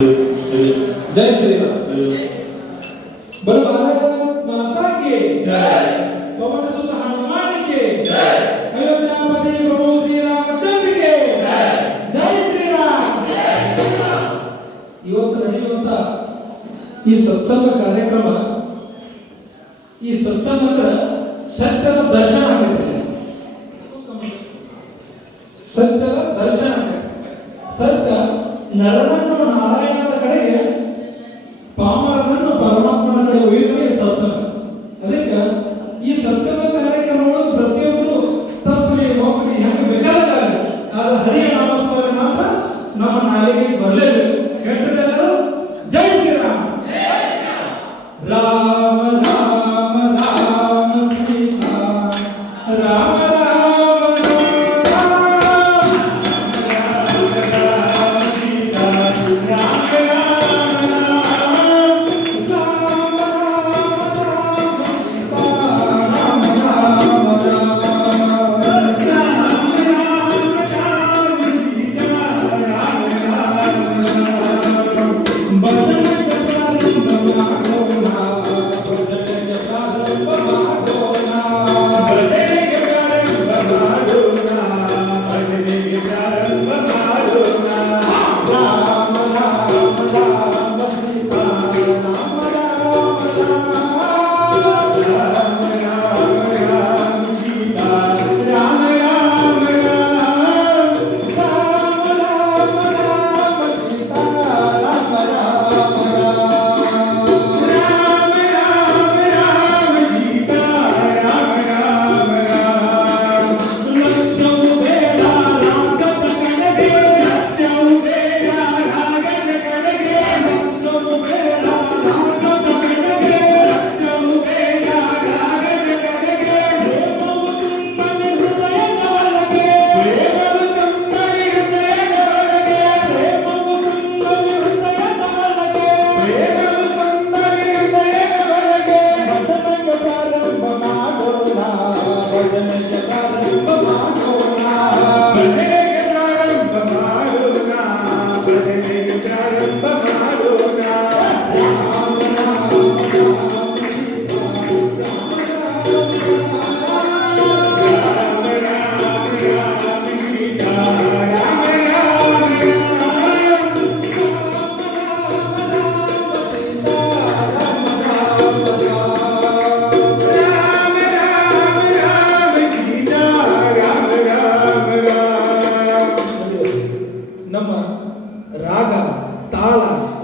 जय श्री राम। बोलो भारत माता की जय। पवन सुत हनुमान की जय। अयोध्यापति प्रभु श्री रामचंद्र की जय। जय श्री राम। जय श्री राम। ಇವತ್ತು ನಡೆಯುವಂತ ಈ ಸತ್ಸಂಗ ಕಾರ್ಯಕ್ರಮ ಈ ಸತ್ಸಂಗ ಅಂದ್ರೆ ಸತ್ಯದ ದರ್ಶನ ಆಗುತ್ತೆ. ಸತ್ಯದ ದರ್ಶನ ಸತ್ಯ ನರನನ್ನು ನಾರಾಯಣನ ಕಡೆಗೆ ಪಾಮರನನ್ನು ಪರಮಾತ್ಮನ ಕಡೆ ಒಯ್ಯುವುದೇ ಸತ್ಸಂಗ. ಅದಕ್ಕೆ ಈ ಸತ್ಸಂಗ ಕಾರ್ಯಕ್ರಮಗಳು ಪ್ರತಿಯೊಬ್ಬರು ತಪ್ಪಲಿ ಒಪ್ಪಲಿ ಹೆಂಗೆ ಬೇಕಾದಾಗಲಿ ಆದ್ರೆ ಹರಿಯ ನಾಮಸ್ಮರಣೆ ಮಾತ್ರ ನಮ್ಮ ನಾಲಿಗೆಗೆ ಬರಲೇಬೇಕು. ಹೇಳ್ತಿದ್ದೆಲ್ಲರೂ ಜೈ ಶ್ರೀರಾಮ್. ರಾಮ ರಾಮ ರಾಮ ಸೀತಾ ರಾಮ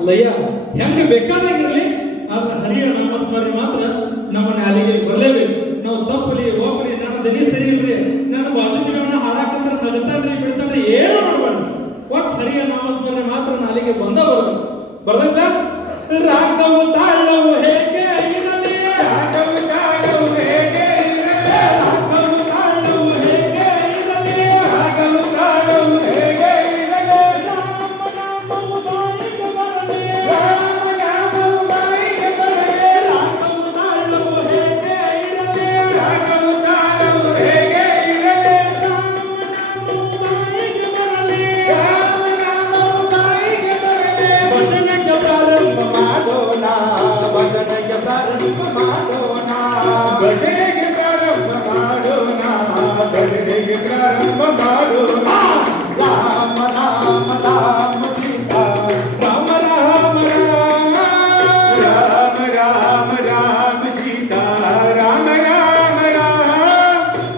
ಲಯ ಹೆಂಗೆ ಬೇಕಾದಾಗಿರಲಿ ಆದ್ರೆ ಹರಿಯ ನಾಮಸ್ಮರಣೆ ಮಾತ್ರ ನಮ್ಮ ನಾಲಿಗೆ ಬರಲೇಬೇಕು. ನಾವು ತಪ್ಪಲಿ ಒಪ್ಪಲಿ ನನ್ನ ದನಿ ಸರಿ ಇಲ್ರಿ ನಾನು ವಾಸುದೇವನ ಹಾಡಾಕಂದ್ರೆ ನಗತಾನ್ರಿ ಬಿಡ್ತಾನ್ರಿ ಏನೋ ಮಾಡಬಾರ್ದು. ಒಟ್ಟು ಹರಿಯ ನಾಮಸ್ಮರಣೆ ಮಾತ್ರ ನಾಲಿಗೆ ಬಂದ ಬರಬೇಕು. ಬರಲ್ಲ ರಾಗವು ತಾಳವು ಹೇಗೆ ಇರಲಿ ರಾಗವು ತಾಳವು ಹೇಗೆ ಇರಲಿ ರಾಗವು ತಾಳವು ಹೇಗೆ ಇರಲಿ ರಾಗವು ತಾಳವು ಹೇಗೆ ಇರಲಿ ರಾಮ ನಾಮವು ಬಾಯಿಗೆ ಬರಲಿ ರಾಮ ನಾಮವು ಬಾಯಿಗೆ ಬರಲಿ ರಾಗವು ತಾಳವು ಹೇಗೆ ಇರಲಿ ರಾಗವು ತಾಳವು ಹೇಗೆ ಇರಲಿ ರಾಮ ನಾಮವು ಬಾಯಿಗೆ ಬರಲಿ ರಾಮ ನಾಮವು ಬಾಯಿಗೆ ಬರಲಿ ಭಜನೆಗೆ ಪ್ರಾರಂಭ ಮಾಡೋಣ ಭಜನೆಗೆ ಪ್ರಾರಂಭ ಮಾಡೋಣ ಭಜನೆಗೆ ಪ್ರಾರಂಭ ಮಾಡೋಣ ಭಜನೆಗೆ ಪ್ರಾರಂಭ ಮಾಡೋಣ. ರಾಮ ರಾಮ ರಾಮ ಸೀತಾ ರಾಮ ರಾಮ ರಾಮ ರಾಮ ರಾಮ ರಾಮ ಸೀತಾ ರಾಮ ರಾಮ ರಾಮ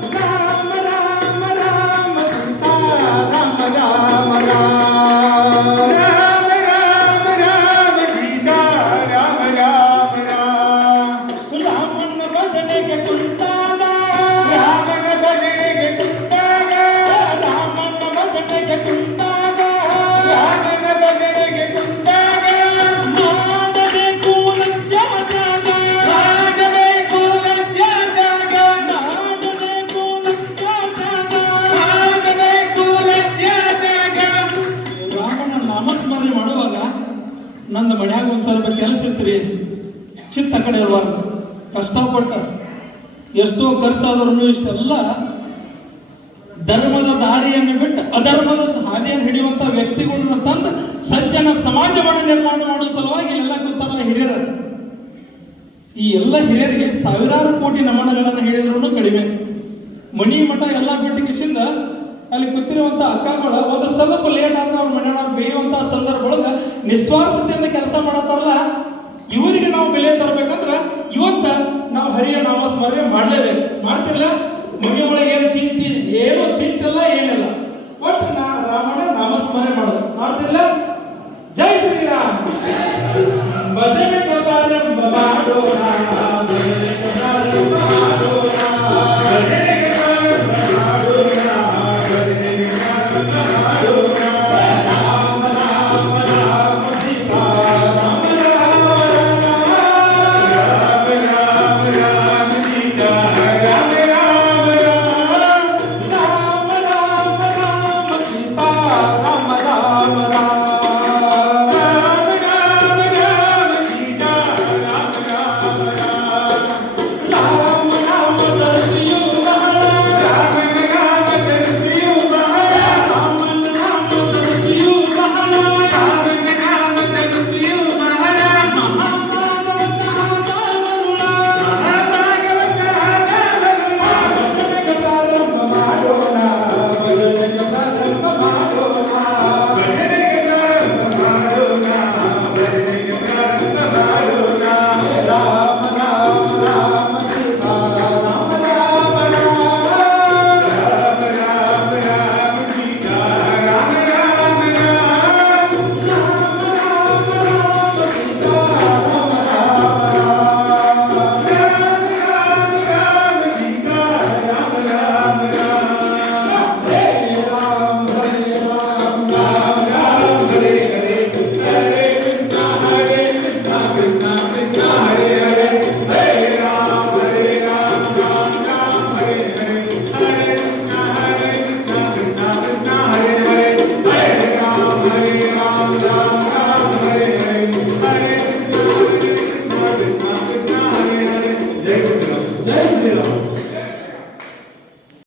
ರಾಮ ರಾಮ ರಾಮ ಸೀತಾ ರಾಮ ರಾಮ ರಾಮ ರಾಮ ರಾಮ ರಾಮ ಸೀತಾ ರಾಮ ರಾಮ ರಾಮ ರಾಮನ ಭಜನೆಗೆ ಕುಂತಾಗ ರಾಮನ ಭಜನೆಗೆ ಕುಂತಾಗ ರಾಮನ ಭಜನೆಗೆ ಕುಂತಾಗ ರಾಮನ ಭಜನೆಗೆ ಕುಂತಾಗ ಮಾಡಬೇಕು ಲಜ್ಜಾದಾಗ ಮಾಡಬೇಕು ಲಜ್ಜಾದಾಗ ಮಾಡಬೇಕು ಲಜ್ಜಾದಾಗ ಮಾಡಬೇಕು ಲಜ್ಜಾದಾಗ. ರಾಮನ ನಾಮಸ್ಮರಣೆ ಮಾಡುವಾಗ ನನ್ನ ಮನ್ಯಾಗ ಒಂದು ಸ್ವಲ್ಪ ಕೆಲಸ ಇರ್ತೀರಿ ಚಿತ್ತ ಕಡೆ ಇರಬಾರ್ದು. ಕಷ್ಟಪಟ್ಟ ಎಷ್ಟೋ ಖರ್ಚಾದ್ರೂ ಇಷ್ಟೆಲ್ಲ ಧರ್ಮದ ದಾರಿಯನ್ನು ಬಿಟ್ಟು ಅಧರ್ಮದ ಹಾದಿಯನ್ನು ಹಿಡಿಯುವಂತ ವ್ಯಕ್ತಿಗಳನ್ನ ತಂದು ಸಜ್ಜನ ಸಮಾಜವನ್ನು ನಿರ್ಮಾಣ ಮಾಡುವ ಸಲುವಾಗಿ ಎಲ್ಲ ಕೂತಾರಲ್ಲ ಹಿರಿಯರು. ಈ ಎಲ್ಲ ಹಿರಿಯರಿಗೆ ಸಾವಿರಾರು ಕೋಟಿ ನಮನಗಳನ್ನು ಹೇಳಿದ್ರು ಕಡಿಮೆ. ಮನಿ ಮಠ ಎಲ್ಲ ಬಿಟ್ಟು ಕಿಸಿಂದ ಅಲ್ಲಿ ಕೂತಿರುವಂತ ಅಕ್ಕಗಳ ಒಂದು ಸ್ವಲ್ಪ ಲೇಟ್ ಆದ್ರೆ ಅವ್ರ ಮನೆಯವ್ರು ಬೇಯುವಂತ ಸಂದರ್ಭದೊಳಗ ನಿಸ್ವಾರ್ಥತೆಯಿಂದ ಕೆಲಸ ಮಾಡತ್ತಾರಲ್ಲ, ಇವರಿಗೆ ನಾವು ಬೆಲೆ ತರಬೇಕಂದ್ರ ಇವತ್ತ ನಾವು ಹರಿಯ ನಾಮಸ್ಮರಣೆ ಮಾಡ್ಲೇಬೇಕು. ಮಾಡ್ತಿರ್ಲ ಮನೆಯೊಳಗೆ ಏನು ಚಿಂತೆ, ಏನೋ ಚಿಂತಿಲ್ಲ, ಏನಿಲ್ಲ, ಒಟ್ಟು ರಾಮನ ನಾಮಸ್ಮರಣೆ ಮಾಡೋದು. ಮಾಡ್ತಿರ್ಲ? ಜೈ ಶ್ರೀರಾಮ್. ಭಜನೆ ಮಾಡೋಣ.